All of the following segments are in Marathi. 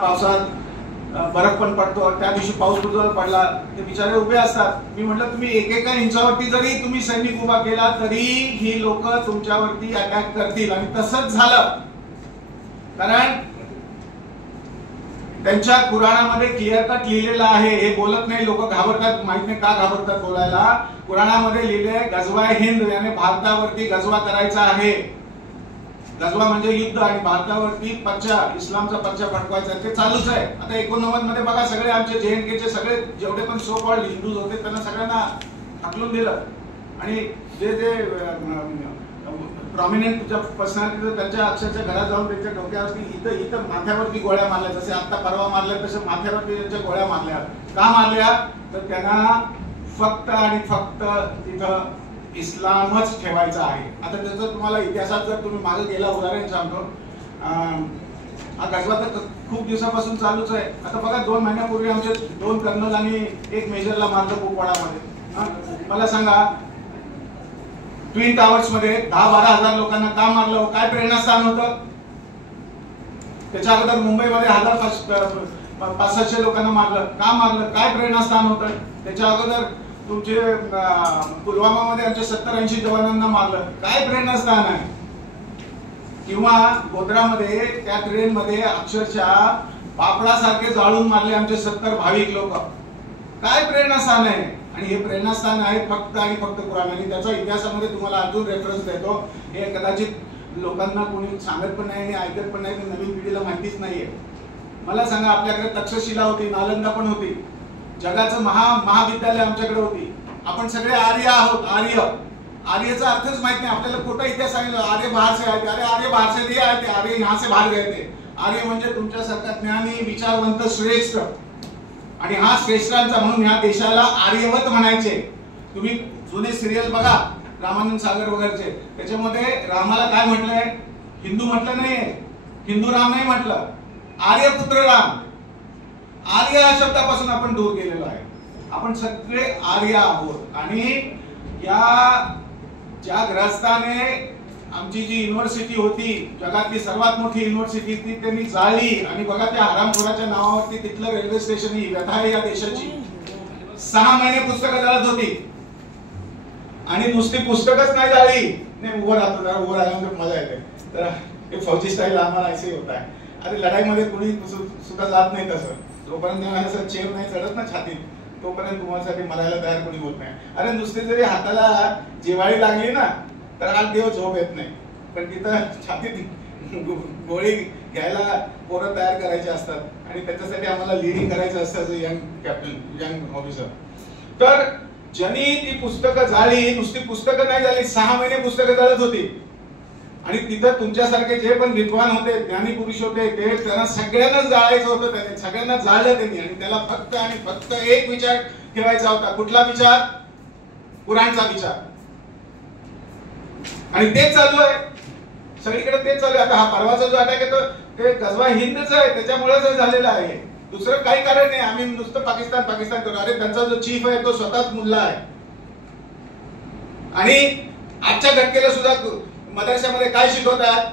पावसात बर्फ पण पडतो, त्या दिवशी पाऊस जर पडला ते बिचारे उभे असतात. मी म्हटलं तुम्ही एकेका इंचावरती जरी तुम्ही सैनिक उभा केला तरी ही लोक तुमच्यावरती अटॅक करतील. आणि तसंच झालं. कारण त्यांच्या कुराणामध्ये क्लिअर कट लिहिलेलं आहे. हे बोलत नाही, लोक घाबरतात, माहित नाही का घाबरतात बोलायला. कुराणामध्ये लिहिले गजवा हिंद, याने भारतावरती गजवा करायचा आहे. गजवा म्हणजे युद्ध, आणि भारतावरती पर्चा, इस्लामचा पर्चा फटकवायचा. ते चालूच आहे. आता 89 मध्ये बघा, सगळे आमचे JNK चे सगळे जेवढे पण सो कॉल्ड हिंदूज होते त्यांना सगळ्यांना हाकलून दिलं. आणि जे जे प्रॉमिनंट पर्सनॅलिटी त्यांच्या अक्षरच्या घरात जाऊन त्यांच्या डोक्यावरती इथं माथ्यावरती गोळ्या मारल्या. जसे आता परवा मारल्या तसे माथ्यावरती त्यांच्या गोळ्या मारल्या. का मारल्या? तर त्यांना फक्त आणि फक्त तिथं इस्लामच ठेवायचा आहे. आता त्याचं तुम्हाला इतिहासात जर तुम्ही मागे गेला, उदाहरण सांगतो. हा गजवा तर खूप दिवसापासून चालूच आहे. आता बघा, 2 महिन्यापूर्वी आमचे 2 कर्नल आणि 1 मेजरला मारलं कुपवाडामध्ये. मला सांगा, ट्विन टावर्स मध्ये 10-12 हजार लोकांना का मारलं? काय प्रेरणास्थान होतं? त्याच्या अगोदर मुंबईमध्ये 500-600 लोकांना मारलं. का मारलं? काय प्रेरणास्थान होतं? त्याच्या अगोदर तुमचे पुलवामामध्ये आमच्या 70-80 जवानांना मारलं. काय प्रेरणास्थान आहे? किंवा गोध्रामध्ये त्या ट्रेन मध्ये अक्षरशः पापडासारखे जाळून मारले आमचे 70 भाविक लोक. काय प्रेरणास्थान आहे? आणि हे प्रेरणास्थान आहे फक्त आणि फक्त कुराण. आणि त्याचा इतिहासामध्ये तुम्हाला अजून रेफरन्स देतो. हे कदाचित लोकांना कोणी सांगत पण नाही आणि ऐकत पण नाही, नवीन पिढीला माहितीच नाहीये. मला सांगा, आपल्याकडे तक्षशिला होती, नालंदा पण होती, जगाचं महाविद्यालय आमच्याकडे होती. आपण सगळे आर्य आहोत. आर्यचा अर्थच माहित नाही आपल्याला. खोटा इतिहास सांगितलं, आर्य बाहेर से आए थे. अरे आर्य बाहेर से नहीं आए थे, आर्य यहाँ से बाहर गए थे. आर्य म्हणजे तुमच्यासारखा ज्ञानी, विचारवंत, श्रेष्ठ. आणि हा श्रेष्ठांचा, म्हणून ह्या देशाला आर्यवत म्हणायचे. तुम्ही जुने सिरियल बघा, रामानंद सागर वगैरेचे, त्याच्यामध्ये रामाला काय म्हटलंय? हिंदू म्हटलं नाहीये, हिंदू राम नाही म्हटलं, आर्यपुत्र राम. आर्य या शब्दापासून आपण दूर गेलेलो आहे. आपण सगळे आर्य आहोत. आणि या ज्या ग्रस्ताने आमची जी युनिव्हर्सिटी होती, जगातली सर्वात मोठी युनिव्हर्सिटी, ती त्यांनी जाळली. आणि बघा, त्या हरामखोराच्या नावावरती तिथलं रेल्वे स्टेशन, ही व्यथा आहे या देशाची. 6 महिने पुस्तकं जाळत होती. आणि नुसती पुस्तकच नाही जाळली, नाही उभं राहतो, जरा उभं राहिल्यानंतर मजा येते. तर हे फौजी स्टाईल आम्हाला ऐसे होत आहे. अरे लढाईमध्ये कोणी सुद्धा जात नाही तसं. जोपर्यंत चेव नाही चढत ना छातीत, तोपर्यंत तुम्हासाठी मरायला तयार कोणी होत नाही. अरे नुसती जरी हाताला जिवाळी लागली ना, तर 8 दिवस झोप येत नाही. पण तिथं छातीत गोळी घ्यायला पोरं तयार करायचे असतात. आणि त्याच्यासाठी आम्हाला लिडिंग करायचं असतं, यंग कॅप्टन, यंग ऑफिसर. तर ज्यांनी ती पुस्तकं जाळली, नुसती पुस्तकं नाही झाली, 6 महिने पुस्तकं जाळत होती. आणि तिथं तुमच्यासारखे जे पण विद्वान होते, ज्ञानी पुरुष होते, ते त्यांना सगळ्यांनाच जाळायचं होतं. त्याने सगळ्यांना जाळलं त्यांनी. आणि त्याला फक्त आणि फक्त एक विचार ठेवायचा होता. कुठला विचार? कुराणचा विचार. आणि तेच चालू आहे सगळीकडे, तेच चालू आहे. आता हा परवाचा जो अटॅक येतो ते गजवा हिंदच आहे, त्याच्यामुळेच झालेला आहे. दुसरं काही कारण नाही. आम्ही नुसतं पाकिस्तान पाकिस्तान करू. अरे त्यांचा जो चीफ आहे तो स्वतःच मुल्ला आहे. आणि आजच्या घटनेला सुद्धा मदरशामध्ये काय शिकवतात?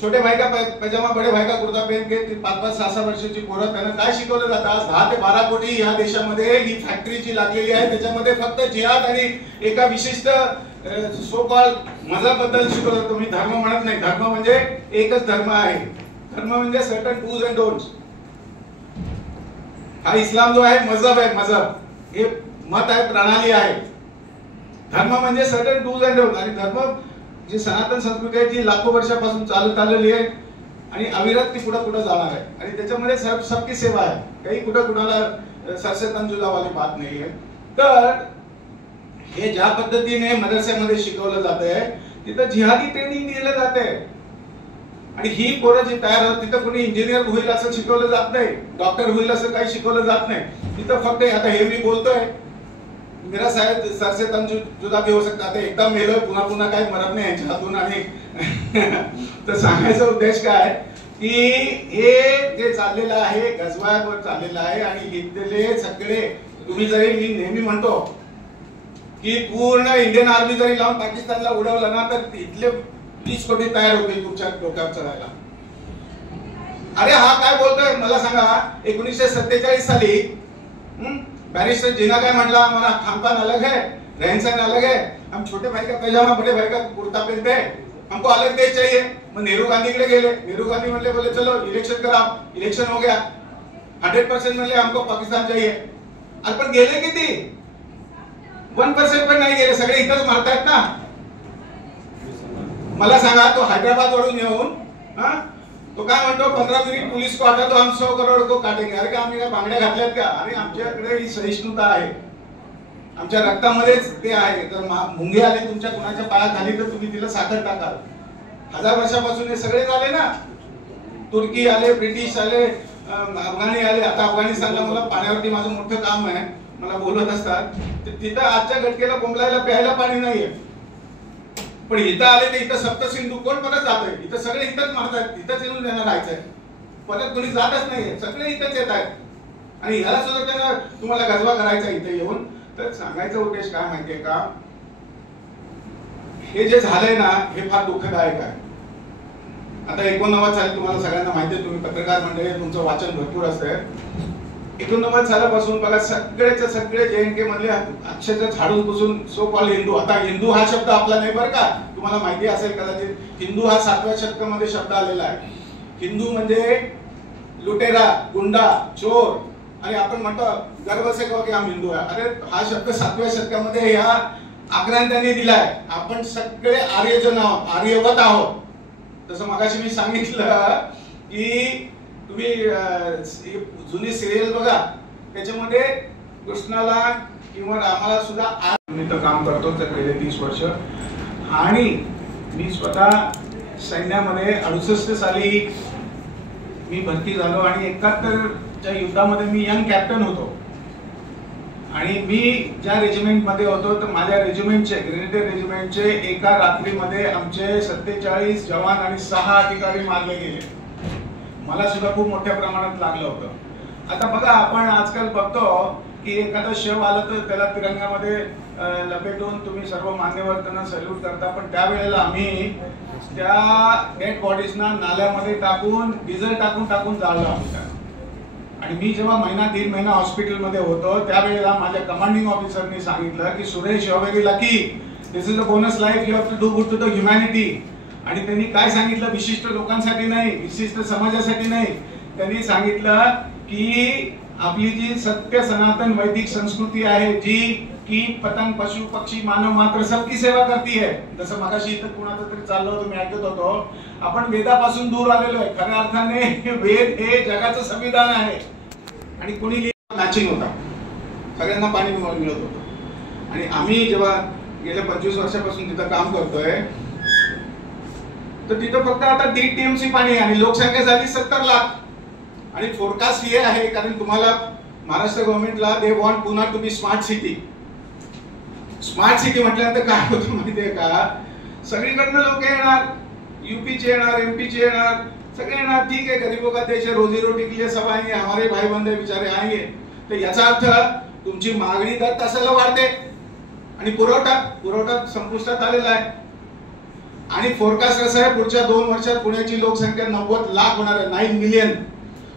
छोटे भाई का पैजामा, बडे भाई का कुर्ता पहन के 5-5-6-6 वर्षाची पोरं, त्यांना काय शिकवलं जातं? आज 10 ते 12 कोटी या देशामध्ये ही फॅक्टरी जी लागलेली आहे, त्याच्यामध्ये फक्त जिहाद आणि एका विशिष्ट सो कॉल्ड मजाबद्दल शिकवलं. तुम्ही धर्म म्हणत नाही. धर्म म्हणजे एकच धर्म आहे. धर्म म्हणजे सर्टन डूज अँड डोंट्स. हा इस्लाम जो आहे मजहब आहे. मजहब हे मत आहे, प्रणाली आहे. धर्म म्हणजे सर्टन डूज अँड डोंट्स. आणि धर्म जी सनातन संस्कृती आहे, जी लाखो वर्षापासून चालत आलेली आहे आणि अविरत ती पुढे पुढे जाणार आहे. आणि त्याच्यामध्ये सबकी सेवा आहे. काही कुठं कुणाला सरसे तंजुला वाली बात नाही आहे. तर हे ज्या पद्धतीने मदरशामध्ये शिकवलं जातंय, तिथं जिहादी ट्रेनिंग दिलं जाते. आणि ही पोरं जी तयार होत, तिथं कोणी इंजिनियर होईल असं शिकवलं जात नाही, डॉक्टर होईल असं काही शिकवलं जात नाही. तिथं फक्त आता हे मी बोलतोय, मेरा शायद सरसे तन जुदा भी हो सकता था. एकदा मेलोय, पुन्हा पुन्हा काही मरत नाही यांच्या हातून. आणि तर सांगायचा उद्देश काय की हे जे चाललेलं आहे, गजवावर चाललेलं आहे. आणि इथले सगळे, तुम्ही जरी, मी नेहमी म्हणतो की पूर्ण इंडियन आर्मी जरी लावून पाकिस्तानला उडवलं ना, तर इथले 20 कोटी तयार होतील तुमच्या डोक्यावर चढायला. अरे हा काय बोलतोय मला सांगा. 1947 साली बैरिस्टर जिना काय म्हटला, हमारा खानपान अलग है, रहन सहन अलग है, हम छोटे भाई का पैजामा बड़े भाई का कुर्ता पहनते हैं, हमको अलग देश चाहिए। मग नेहरू गांधीकडे गेले, नेहरू गांधी म्हणले बोले चलो इलेक्शन करा, इलेक्शन हो गया, 100% म्हणले हमको पाकिस्तान चाहिए। अरे पण गेले किती? 1% पण नाही गेले, सगळे इथंच मारतायत ना। मला सांगा, तो हैदराबाद वरून येऊन तो काय म्हणतो, 15 मिनिट पुलिस को हटा दो हम 100 करोड़ को काटेंगे। अरे का आम्ही काय बांगड्या घातल्यात का? अरे आमच्याकडे ही सहिष्णुता आहे, आमच्या रक्तामध्येच ते आहे। तर मुंगे आले तुमच्या कुणाच्या पायाखाली तर तुम्ही तिला साखर टाकाल। 1000 वर्षापासून हे सगळे झाले ना, तुर्की आले, ब्रिटिश आले, अफगाणी आले। आता अफगाणिस्तानला मला पाण्यावरती माझं मोठं काम आहे, मला बोलत असतात, तर तिथं आजच्या घटकेला बोंबलायला प्यायला पाणी नाहीये, पण इथं आले तर इथं सप्तसिंधू कोण परत जातोय? इथं सगळे इथंच मारतात, इथंच येऊन त्यांना राहायचंय, परत कोणी जातच नाहीये, सगळे इथंच येत आहेत। आणि ह्याला सुद्धा त्यांना तुम्हाला गजवा करायचा इथे येऊन। तर सांगायचा उद्देश काय माहितीये का, हे जे झालंय ना हे फार दुःखदायक आहे। आता 89 साली तुम्हाला सगळ्यांना माहिती आहे, तुम्ही पत्रकार मंडळी, तुमचं वाचन भरपूर असतंय। 89 सालापासून बघा सगळेचे सगळे JNK मधले अक्षरशः झाडून पुसून सो कॉल्ड हिंदू, आता हिंदू हा शब्द आपला नाही बरं का, तुम्हाला माहिती असेल कदाचित, हिंदू हा 7व्या शतकामध्ये शब्द आलेला आहे। हिंदू म्हणजे लुटेरा, गुंडा, चोर, आणि आपण म्हणतो गर्व से कहो की हम हिंदू आहे। अरे हा शब्द 7व्या शतकामध्ये या आक्रांतांनी दिलाय। आपण सगळे आर्यजन आहोत, आर्यवत आहोत। तसं मगाशी मी सांगितलं की तुम्ही जुनी सिरियल बघा, त्याच्यामध्ये कृष्णाला किंवा रामाला सुद्धा मी तर काम करतो तर गेले 30 वर्ष, आणि मी स्वतः सैन्यामध्ये 68 साली मी भरती झालो, आणि 71च्या युद्धामध्ये मी यंग कॅप्टन होतो। आणि मी ज्या रेजिमेंट मध्ये होतो तर माझ्या रेजिमेंटचे, ग्रेनेडियर रेजिमेंटचे एका रात्रीमध्ये आमचे 47 जवान आणि 6 अधिकारी मारले गेले। मला सुद्धा खूप मोठ्या प्रमाणात लागलं होतं। आता बघा, आपण आजकाल बघतो की एखादं शव आलं तर त्याला तिरंगामध्ये लपेटून तुम्ही सर्व मान्यवर त्यांना सल्यूट करता, पण त्यावेळेला आम्ही त्या डेड बॉडीजना नाल्यामध्ये टाकून डिझेल टाकून जाळलं आमच्या। आणि मी जेव्हा महिना 1.5 महिना हॉस्पिटलमध्ये होतो त्यावेळेला माझ्या कमांडिंग ऑफिसरनी सांगितलं की Suresh, you are very lucky, this is a bonus life, you have to do good to the humanity. आणि त्यांनी काय सांगितलं, विशिष्ट लोकांसाठी नाही, विशिष्ट समाजासाठी नाही, त्यांनी सांगितलं की आपली जी सत्य सनातन वैदिक संस्कृती आहे, जी कीट पतंग पशु पक्षी मानव मात्र सबकी सेवा करती है। जसं मगाशी इथं कुणाचं तरी चाललं होतं, मी ऐकत होतो, आपण वेदापासून दूर आलेलो आहे। खऱ्या अर्थाने वेद हे जगाचं संविधान आहे, आणि कुणी मॅचिंग होता, सगळ्यांना पाणी मिळत होतं। आणि आम्ही जेव्हा गेल्या 25 वर्षापासून तिथं काम करतोय तर तिथं फक्त आता 1.5 TMC पाणी आहे, आणि लोकसंख्या झाली 70 लाख। आणि फोरकास्ट हे आहे, कारण तुम्हाला महाराष्ट्र गव्हर्नमेंटला they want Pune to be smart city. Smart city म्हटल्यानंतर काय होतं माहितीये का, सगळीकडनं लोक येणार, यूपीचे येणार, एमपीचे येणार, सगळे येणार। ठीक आहे, गरीबों का देश है, रोजी रोटी के लिए सब आएंगे, हमारे भाई बंधे बेचारे आएंगे। तर याचा अर्थ तुमची मागणी दर तासाला वाढते आणि पुरवठा संपुष्टात आलेला आहे। आणि फोरकास्ट असं आहे, पुढच्या 2 वर्षात पुण्याची लोकसंख्या 90 लाख होणार आहे, 9 मिलियन।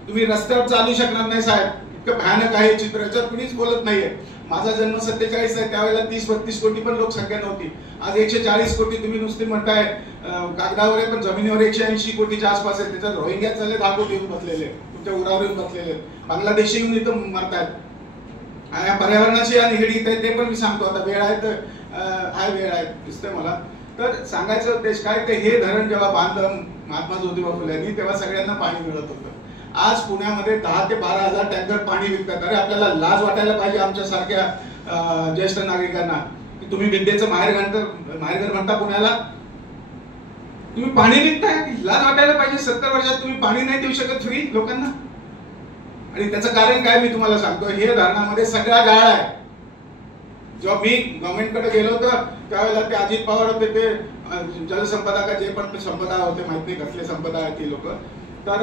तुम्ही रस्त्यावर चालू शकणार नाही साहेब, इतकं भयानक आहे चित्र, याच्यात कुणीच बोलत नाहीये। माझा जन्म 47 आहे, त्यावेळेला 30-32 कोटी पण लोकसंख्या नव्हती, आज 140 कोटी तुम्ही नुसते म्हणताय कागदावर आहे, पण जमिनीवर 180 कोटीच्या आसपास आहे। त्याच्यात रोहिंग्या चालले 10 कोटी येऊन बसलेले, तुमच्या उरावर येऊन बसलेले, बांगलादेशी येऊन इथं मरतायत। आणि पर्यावरणाशी निगडीत आहे ते पण मी सांगतो, आता वेळ आहे तर वेळ आहे दिसतंय मला। तर सांगायचं उद्देश काय, ते हे धरण जेव्हा बांधलं महात्मा ज्योतिबा फुले यांनी तेव्हा सगळ्यांना पाणी मिळत होतं। आज पुण्यामध्ये 10 ते 12 हजार टँकर पाणी विकतात। अरे आपल्याला लाज वाटायला पाहिजे आमच्या सारख्या ज्येष्ठ नागरिकांना की तुम्ही विद्येचं माहेरघर म्हणता पुण्याला, तुम्ही पाणी विकताय, लाज वाटायला पाहिजे। 70 वर्षात तुम्ही पाणी नाही देऊ शकत फ्री लोकांना। आणि त्याचं कारण काय मी तुम्हाला सांगतो, हे धरणामध्ये सगळा गाळ आहे। जेव्हा मी गव्हर्नमेंटकडे गेलो होतो त्यावेळेला ते अजित पवार होते, ते जलसंपदा का जे पण संपदा होते माहित नाही कसले संपदा आहेत ती लोक, तर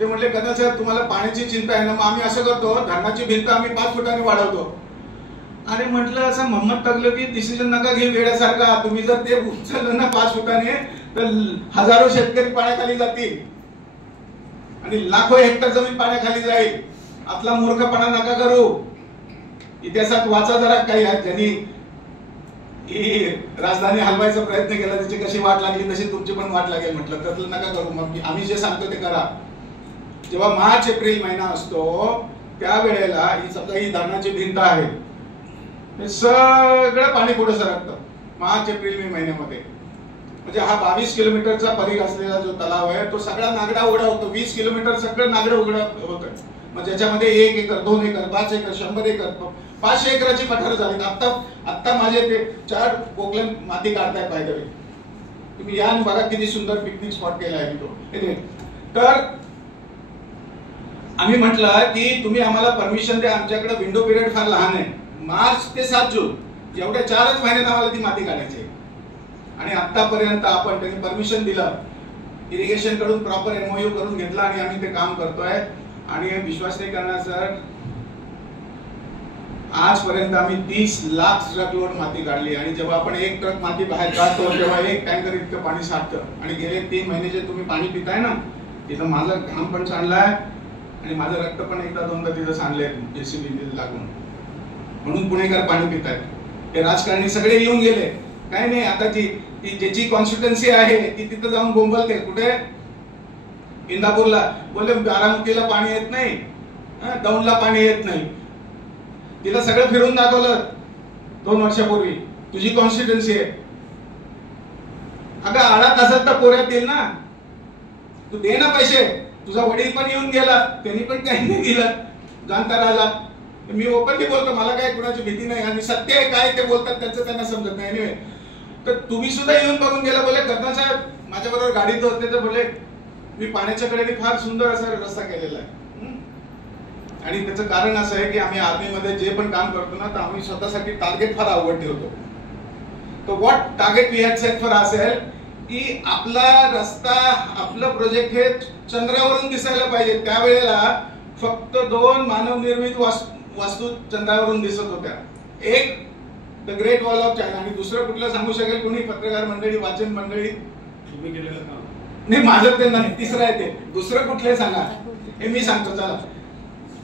ते म्हणले कदा साहेब तुम्हाला पाण्याची चिंता आहे ना, मग आम्ही असं करतो धरणाची भिंत आम्ही 5 फुटांनी वाढवतो। अरे म्हटलं असं मोहम्मद तगलकी डिसिजन नका घेऊ वेड्यासारखा, तुम्ही जर ते उचललं ना 5 फुटाने तर हजारो शेतकरी पाण्याखाली जातील। आणि लाखो हेक्टर जमीन पाण्याखाली जाईल. आपला मूर्खपणा नका करू. इतिहासात वाचा जरा काही ज्यांनी ही राजधानी हलवायचा प्रयत्न केला, त्याची कशी वाट लागली तशी तुमची पण वाट लागेल म्हटलं. त्यातलं नका करू. मग आम्ही जे सांगतो ते करा. जेव्हा मार्च एप्रिल महिना असतो त्यावेळेला ही सगळी धरणाची भिंत आहे, हे सगळं पाणी पुढे सरकतं मार्च एप्रिल मे महिन्यामध्ये. म्हणजे हा 22 किलोमीटरचा परिघ असलेला जो तलाव आहे तो सगळा नागडा उघडा होतो. 20 किलोमीटर सगळं नागडं उघडं होतं. मग ज्याच्यामध्ये 1 एकर 2 एकर 5 एकर 100 एकर 500 एकराची पठार झाली. आता माझे ते 4 कोकलन माती काढतायत पाहिजे. तुम्ही या आणि बघा किती सुंदर पिकनिक स्पॉट केला आहे तो. तर आम्ही म्हटलं की तुम्ही आम्हाला परमिशन द्या. आमच्याकडे विंडो पिरियड फार लहान आहे, मार्च ते 7 जून एवढ्या 4च महिन्यात आम्हाला ती माती काढायची. आणि आतापर्यंत आपण त्यांनी परमिशन दिलं, इरिगेशन कडून प्रॉपर MOU करून घेतला आणि आम्ही ते काम करतोय. आणि विश्वास नाही करणार सर, आजपर्यंत आम्ही 30 लाख ट्रकलोड माती काढली. आणि जेव्हा आपण 1 ट्रक माती बाहेर काढतो तेव्हा 1 टँकर इतकं पाणी साठतं. आणि गेले 3 महिने जे तुम्ही पाणी पिताय ना, तिथं माझं घाम पण सांडलाय आणि माझं रक्त पण एकदा दोनदा तिथं सांडलंय JCB लागून. म्हणून पुणेकर पाणी पितायत. हे राजकारणी सगळे येऊन गेले. काय नाही, आता ज्याची कॉन्स्टिट्युएन्सी आहे ती तिथं जाऊन बोंबलते. कुठे? इंदापूरला. बोलले बारामतीला पाणी येत नाही, दौंडला पाणी येत नाही. तिला सगळं फिरून दाखवलं 2 वर्षापूर्वी. तुझी कॉन्स्टिट्युएन्सी आहे. अगं आडा तासात तर पोऱ्यात येईल ना. तू दे ना पैसे. तुझा वडील पण येऊन गेला, त्यांनी पण काही नाही दिलं. जाणता राजा. मी ओपनली बोलतो, मला काय कुणाची भीती नाही. आणि सत्य आहे काय ते बोलतात त्यांचं त्यांना समजत नाही. एनिवे, तर तुम्ही सुद्धा येऊन बघून गेला. बोले कर्नल साहेब माझ्या बरोबर गाडीत होते तर बोले मी पाण्याच्या कडेने फार सुंदर असा रस्ता केलेला आहे. आणि त्याचं कारण असं आहे की आम्ही आर्मीमध्ये जे पण काम करतो ना, तर आम्ही स्वतःसाठी टार्गेट फार अवघड ठेवतो. तर what target we had set for असेल की आपला रस्ता, आपलं प्रोजेक्ट हे चंद्रावरून दिसायला पाहिजे. त्यावेळेला फक्त 2 मानवनिर्मित वास्तू चंद्रावरून दिसत होत्या. एक the great wall of China आणि दुसरं कुठलं सांगू शकेल कोणी? पत्रकार मंडळी, वाचन मंडळी. तुम्ही केलेलं काम नाही, माझं ते नाही. तिसरं आहे ते. दुसरं कुठले सांगा, हे मी सांगतो. चला,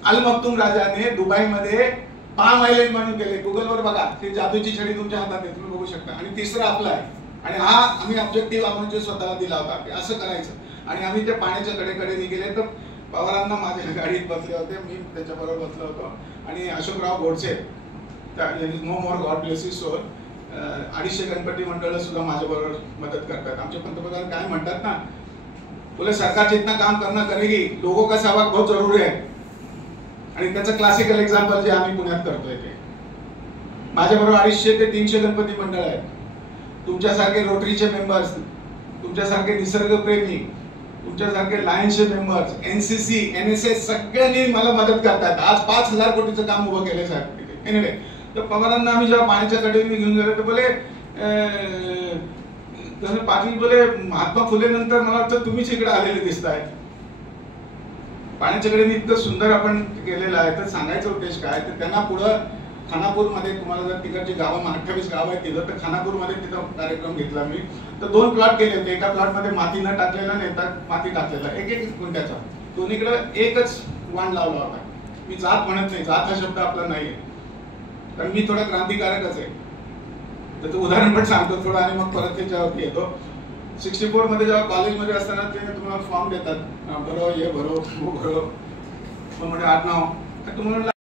अल मक्तूम राजाने दुबईमध्ये पाम आयलंड म्हणून केले. गुगलवर बघा, ती जादूची छडी तुमच्या हातात आहे, तुम्ही बघू शकता. आणि तिसरं आपलं आहे. आणि हा आम्ही ऑब्जेक्टिव्ह आम्ही स्वतःला दिला होता की असं करायचं. आणि आम्ही त्या पाण्याच्या कडेकडे गेले तर पवारांना माझ्या गाडीत बसले होते, मी त्याच्याबरोबर बसलो होतो. आणि Ashokrao Godse, no more God bless his soul, 250 Ganpati मंडळ सुद्धा माझ्याबरोबर मदत करतात. आमचे पंतप्रधान काय म्हणतात ना, बोले सरकार जितना काम करना करेगी, लोगों का सहभाग बहुत जरूरी है. आणि त्याचं क्लासिकल एक्झाम्पल जे आम्ही पुण्यात करतोय ते. माझ्याबरोबर 250 ते 300 गणपती मंडळ आहेत. तुमच्यासारखे रोटरीचे मेंबर्स, तुमच्यासारखे निसर्गप्रेमी, तुमच्यासारखे लायन्सचे मेंबर्स, NCC, NSS सगळ्यांनी मला मदत करतात. आज 5,000 कोटीचं काम उभं केलंय साहेब. एनिवे, तर पवारांना आम्ही जेव्हा पाण्याच्या कडेने घेऊन गेलो तर बोले पाटील बोले महात्मा फुले नंतर मला वाटतं तुम्हीच इकडे आलेले दिसताय. पाण्याच्या कडेने इतकं सुंदर आपण केलेलं आहे. तर सांगायचा उद्देश काय, तर त्यांना पुढं खानापूरमध्ये, तुम्हाला जर तिकडची गावं 28 गाव आहेत तिथं, तर खानापूरमध्ये तिथं कार्यक्रम घेतला मी. तर 2 प्लॉट केले होते. एका प्लॉटमध्ये माती न टाकलेला आणि एका माती टाकलेला, 1-1 गुंठ्याचा. दोन्हीकडे एकच वाण लावला होता. मी जात म्हणत नाही, जात हा शब्द आपला नाहीये, कारण मी थोडा क्रांतिकारकच आहे. त्याचं उदाहरण पण सांगतो थोडं आणि मग परत त्याच्यावरती येतो. 64 मध्ये जेव्हा कॉलेजमध्ये असताना ते तुम्हाला फॉर्म देतात, भरो, हे भरो, वो भरो. मग म्हणजे आडनाव तुम्हाला